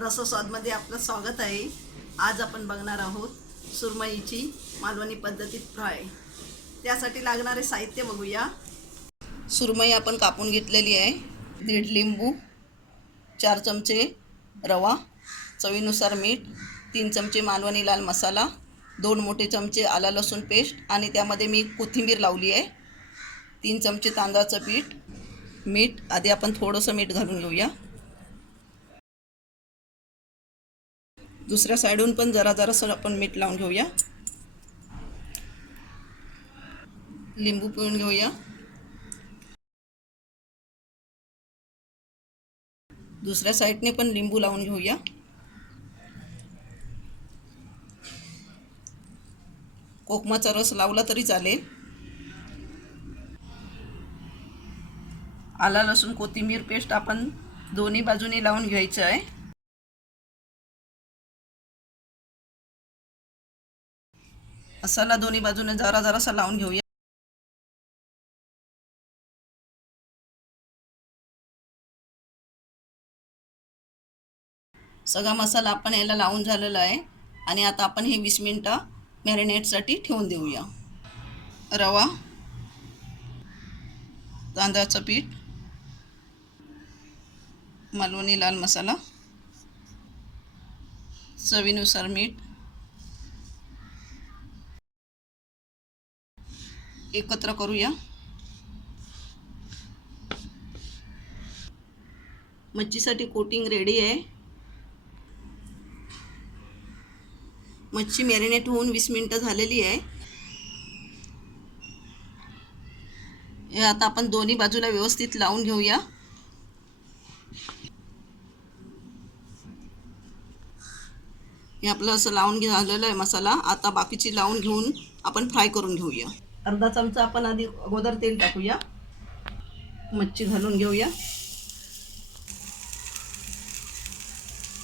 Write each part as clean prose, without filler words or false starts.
रसस्वादमध्ये आपलं स्वागत आहे। आज आपण बघणार आहोत सुरमईची मालवणी पद्धतीत फ्राय। त्यासाठी लागणारे साहित्य बघूया। सुरमई आपण कापून घेतलेली आहे, 1.5 लिंबू, 4 चमचे रवा, चवीनुसार मीठ, 3 चमचे मालवणी लाल मसाला, 2 मोठे चमचे आला लसूण पेस्ट आणि त्यामध्ये मी कोथिंबीर लावली आहे, 3 चमचे तांदळाचं पीठ, मीठ। आधी आपण थोडंसं मीठ घालून घेऊया। दुसऱ्या साइडून पण जरासं आपण मीठ लावून घेऊया। लिंबू पिळून घेऊया। दुसऱ्या साइडने पण लिंबू लावून घेऊया। कोकमाचा रस लावला तरी चालेल। आला लसूण कोथिंबीर पेस्ट आपण दोन्ही बाजूने लावून घ्यायचं आहे। मसाला दोन्ही बाजूने जरासा लावून घेऊया। सगळा मसाला आपण याला लावून झालेला आहे आणि आता आपण हे 20 मिनिटं मॅरिनेटसाठी ठेवून देऊया। रवा, तांदळाचं पीठ, मालवणी लाल मसाला, चवीनुसार मीठ एकत्र करूया। मच्छीसाठी कोटिंग रेडी आहे। मच्छी मॅरिनेट होऊन 20 मिनिटं झालेली आहे। हे आता आपण दोन्ही बाजूला व्यवस्थित लावून घेऊया। हे आपलं असं लावून झालेलं आहे मसाला। आता बाकीची लावून घेऊन आपण फ्राय करून घेऊया। अर्धा चमचा आपण आधी अगोदर तेल टाकूया। मच्छी घालून घेऊया।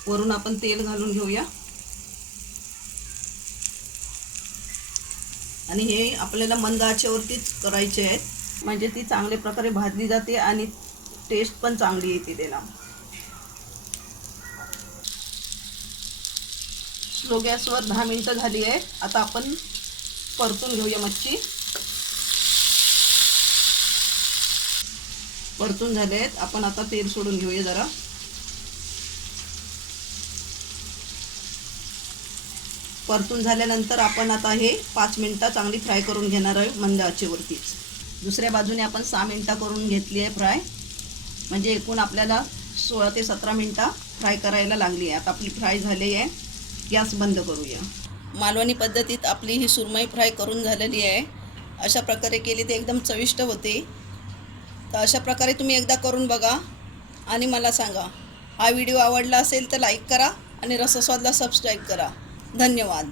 वरून आपण तेल घालून घेऊया आणि हे आपल्याला मंद आचेवरतीच करायचे आहे, म्हणजे ती चांगल्या प्रकारे भाजली जाते आणि टेस्ट पण चांगली येते त्याला। स्लो गॅसवर 10 मिनिटं झाली आहे। आता आपण परतून घेऊया मच्छी। परतून झाले आहेत, आपण आता तेल सोडून घेऊया जरा। परतून झाल्यानंतर आपण आता हे 5 मिनिटं चांगली फ्राय करून घेणार आहे मंद आचेवरतीच। दुसऱ्या बाजूने आपण 6 मिनिटं करून घेतली आहे फ्राय, म्हणजे एकूण आपल्याला 16 ते 17 मिनिटं फ्राय करायला लागली आहे। आता आपली फ्राय झाली आहे, गॅस बंद करूया। मालवणी पद्धतीत आपली ही सुरमई फ्राय करून झालेली आहे। अशा प्रकारे केली तर एकदम चविष्ट होते। तर अशा प्रकारे तुम्ही एकदा करून बघा आणि मला सांगा। हा व्हिडिओ आवडला असेल तर लाईक करा आणि रसस्वादला सबस्क्राईब करा। धन्यवाद।